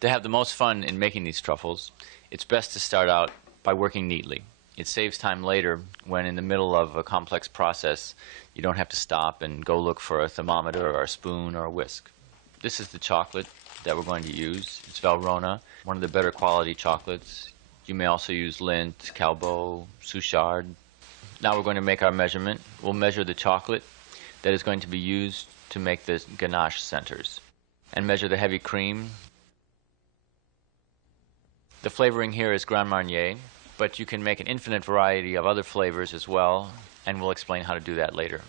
To have the most fun in making these truffles, it's best to start out by working neatly. It saves time later when in the middle of a complex process you don't have to stop and go look for a thermometer or a spoon or a whisk. This is the chocolate that we're going to use. It's Valrhona, one of the better quality chocolates. You may also use Lindt, Calbo, Suchard. Now we're going to make our measurement. We'll measure the chocolate that is going to be used to make the ganache centers and measure the heavy cream. The flavoring here is Grand Marnier, but you can make an infinite variety of other flavors as well, and we'll explain how to do that later.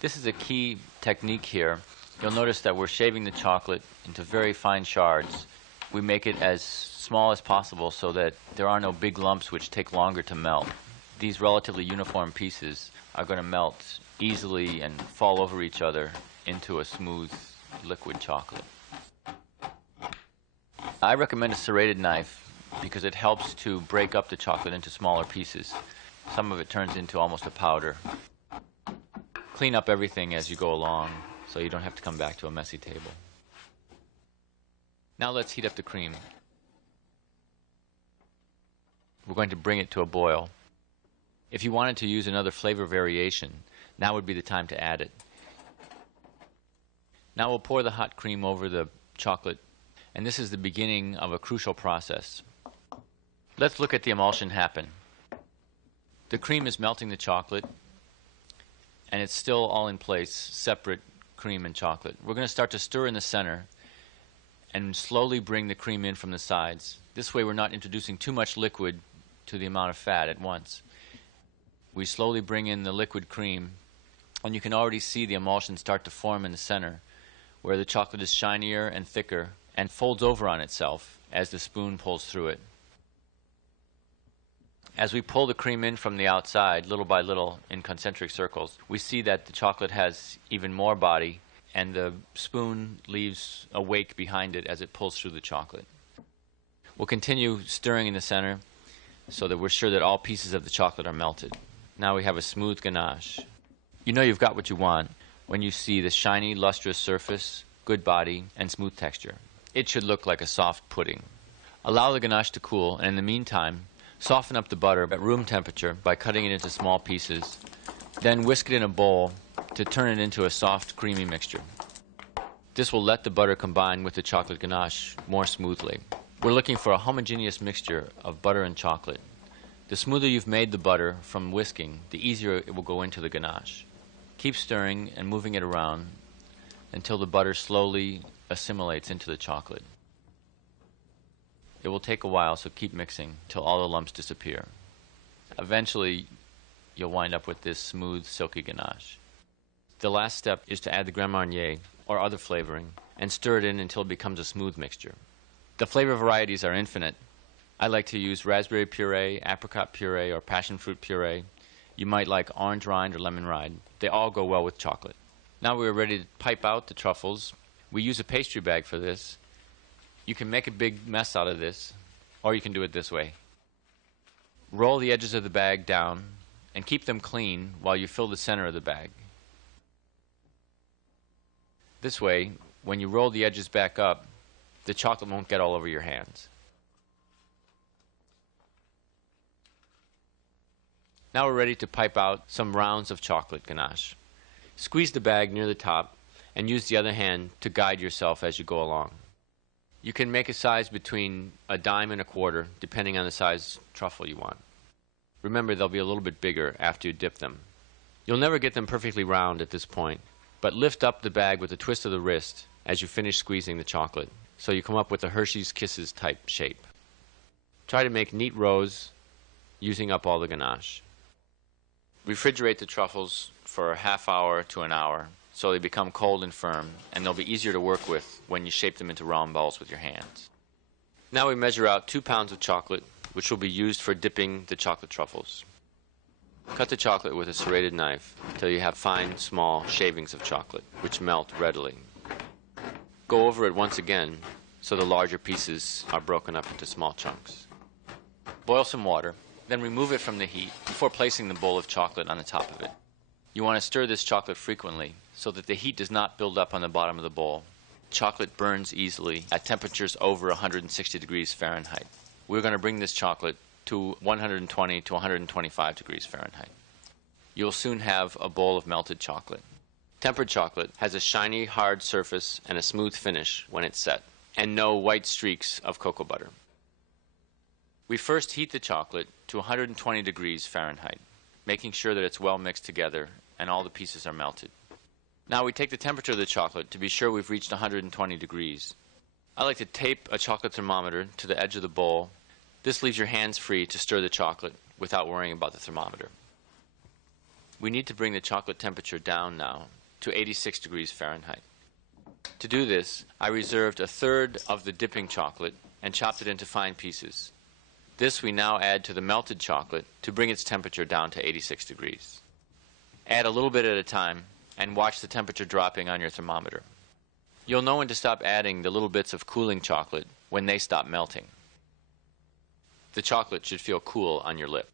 This is a key technique here. You'll notice that we're shaving the chocolate into very fine shards. We make it as small as possible so that there are no big lumps which take longer to melt. These relatively uniform pieces are going to melt easily and fall over each other into a smooth liquid chocolate. I recommend a serrated knife because it helps to break up the chocolate into smaller pieces. Some of it turns into almost a powder. Clean up everything as you go along so you don't have to come back to a messy table. Now let's heat up the cream. We're going to bring it to a boil. If you wanted to use another flavor variation, now would be the time to add it. Now we'll pour the hot cream over the chocolate, and this is the beginning of a crucial process. Let's look at the emulsion happen. The cream is melting the chocolate, and it's still all in place, separate cream and chocolate. We're going to start to stir in the center and slowly bring the cream in from the sides. This way we're not introducing too much liquid to the amount of fat at once. We slowly bring in the liquid cream, and you can already see the emulsion start to form in the center, where the chocolate is shinier and thicker and folds over on itself as the spoon pulls through it. As we pull the cream in from the outside, little by little, in concentric circles, we see that the chocolate has even more body, and the spoon leaves a wake behind it as it pulls through the chocolate. We'll continue stirring in the center so that we're sure that all pieces of the chocolate are melted. Now we have a smooth ganache. You know you've got what you want when you see the shiny, lustrous surface, good body, and smooth texture. It should look like a soft pudding. Allow the ganache to cool, and in the meantime, soften up the butter at room temperature by cutting it into small pieces. Then whisk it in a bowl to turn it into a soft, creamy mixture. This will let the butter combine with the chocolate ganache more smoothly. We're looking for a homogeneous mixture of butter and chocolate. The smoother you've made the butter from whisking, the easier it will go into the ganache. Keep stirring and moving it around until the butter slowly assimilates into the chocolate. It will take a while, so keep mixing till all the lumps disappear. Eventually, you'll wind up with this smooth, silky ganache. The last step is to add the Grand Marnier or other flavoring and stir it in until it becomes a smooth mixture. The flavor varieties are infinite. I like to use raspberry puree, apricot puree, or passion fruit puree. You might like orange rind or lemon rind. They all go well with chocolate. Now we're ready to pipe out the truffles. We use a pastry bag for this. You can make a big mess out of this, or you can do it this way. Roll the edges of the bag down and keep them clean while you fill the center of the bag. This way, when you roll the edges back up, the chocolate won't get all over your hands. Now we're ready to pipe out some rounds of chocolate ganache. Squeeze the bag near the top and use the other hand to guide yourself as you go along. You can make a size between a dime and a quarter, depending on the size truffle you want. Remember, they'll be a little bit bigger after you dip them. You'll never get them perfectly round at this point, but lift up the bag with a twist of the wrist as you finish squeezing the chocolate, so you come up with a Hershey's Kisses type shape. Try to make neat rows using up all the ganache. Refrigerate the truffles for a half hour to an hour so they become cold and firm, and they'll be easier to work with when you shape them into round balls with your hands. Now we measure out 2 pounds of chocolate, which will be used for dipping the chocolate truffles. Cut the chocolate with a serrated knife until you have fine, small shavings of chocolate, which melt readily. Go over it once again so the larger pieces are broken up into small chunks. Boil some water, then remove it from the heat before placing the bowl of chocolate on the top of it. You want to stir this chocolate frequently so that the heat does not build up on the bottom of the bowl. Chocolate burns easily at temperatures over 160 degrees Fahrenheit. We're going to bring this chocolate to 120 to 125 degrees Fahrenheit. You'll soon have a bowl of melted chocolate. Tempered chocolate has a shiny, hard surface and a smooth finish when it's set, and no white streaks of cocoa butter. We first heat the chocolate to 120 degrees Fahrenheit, making sure that it's well mixed together and all the pieces are melted. Now we take the temperature of the chocolate to be sure we've reached 120 degrees. I like to tape a chocolate thermometer to the edge of the bowl. This leaves your hands free to stir the chocolate without worrying about the thermometer. We need to bring the chocolate temperature down now to 86 degrees Fahrenheit. To do this, I reserved a third of the dipping chocolate and chopped it into fine pieces. This we now add to the melted chocolate to bring its temperature down to 86 degrees. Add a little bit at a time and watch the temperature dropping on your thermometer. You'll know when to stop adding the little bits of cooling chocolate when they stop melting. The chocolate should feel cool on your lip.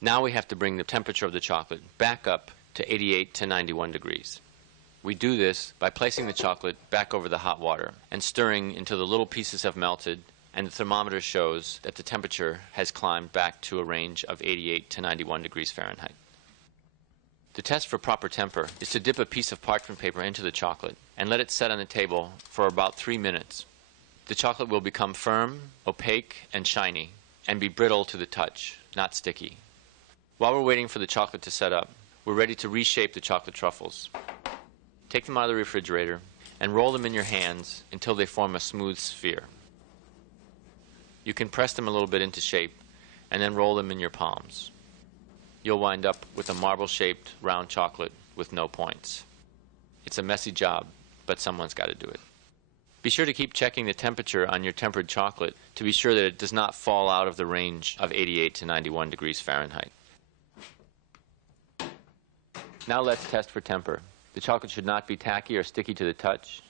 Now we have to bring the temperature of the chocolate back up to 88 to 91 degrees. We do this by placing the chocolate back over the hot water and stirring until the little pieces have melted and the thermometer shows that the temperature has climbed back to a range of 88 to 91 degrees Fahrenheit. The test for proper temper is to dip a piece of parchment paper into the chocolate and let it set on the table for about 3 minutes. The chocolate will become firm, opaque, and shiny, and be brittle to the touch, not sticky. While we're waiting for the chocolate to set up, we're ready to reshape the chocolate truffles. Take them out of the refrigerator and roll them in your hands until they form a smooth sphere. You can press them a little bit into shape and then roll them in your palms. You'll wind up with a marble-shaped round chocolate with no points. It's a messy job, but someone's got to do it. Be sure to keep checking the temperature on your tempered chocolate to be sure that it does not fall out of the range of 88 to 91 degrees Fahrenheit. Now let's test for temper. The chocolate should not be tacky or sticky to the touch.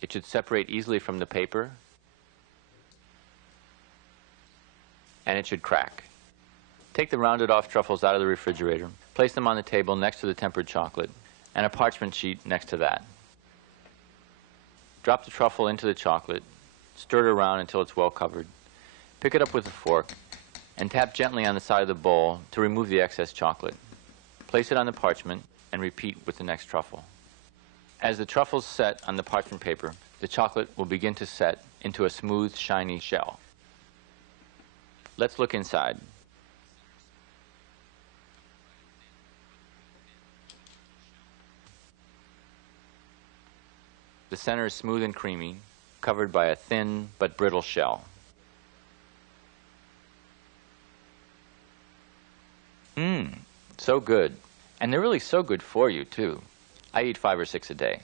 It should separate easily from the paper. And it should crack. Take the rounded off truffles out of the refrigerator, place them on the table next to the tempered chocolate, and a parchment sheet next to that. Drop the truffle into the chocolate, stir it around until it's well covered. Pick it up with a fork, and tap gently on the side of the bowl to remove the excess chocolate. Place it on the parchment, and repeat with the next truffle. As the truffles set on the parchment paper, the chocolate will begin to set into a smooth, shiny shell. Let's look inside. The center is smooth and creamy, covered by a thin but brittle shell. So good. And they're really so good for you, too. I eat 5 or 6 a day.